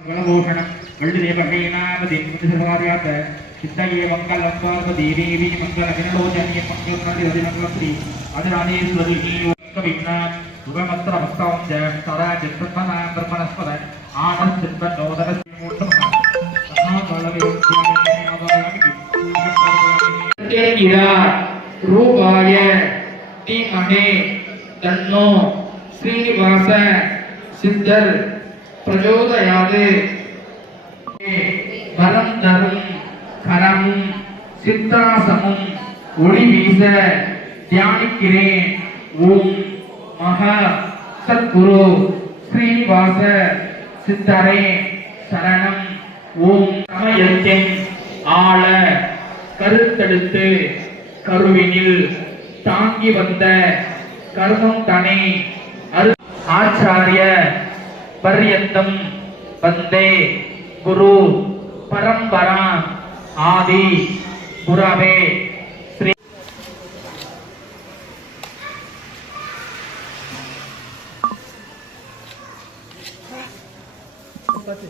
மங்களபூஷணம் வள்ளிதேவகைநாமதிமுதிசர்வாரியாத்த சித்தையே மங்களம் தேவி மங்கள வினலோஜனிய மங்களம் மங்களம் ஸ்ரீ அதிராதேஸ்வரி கவினா சுகமத்திர மஸ்தவம் ஜ சரா சித்மனா பிரம்மணஸ்பத ஆனந்த் சித்ம ரூபாய தீமகே தன்னோ ஸ்ரீனிவாச சித்தர் பிரஜோதயாது. வரம் தரும் கரமும் சித்தாசமும் ஒளி வீச தியானிக்கிறேன். ஓம் மகா சத்குரு ஸ்ரீனிவாச சித்தரே சரணம். ஓம் சமயத்தின் ஆள கருத்தெடுத்து கருவினில் தாங்கி வந்த கர்மம் தனே. அரு ஆச்சாரிய பரியந்தம் வந்தே. குரு பரம்பரா ஆதி புரவே ஸ்ரீ Espérate.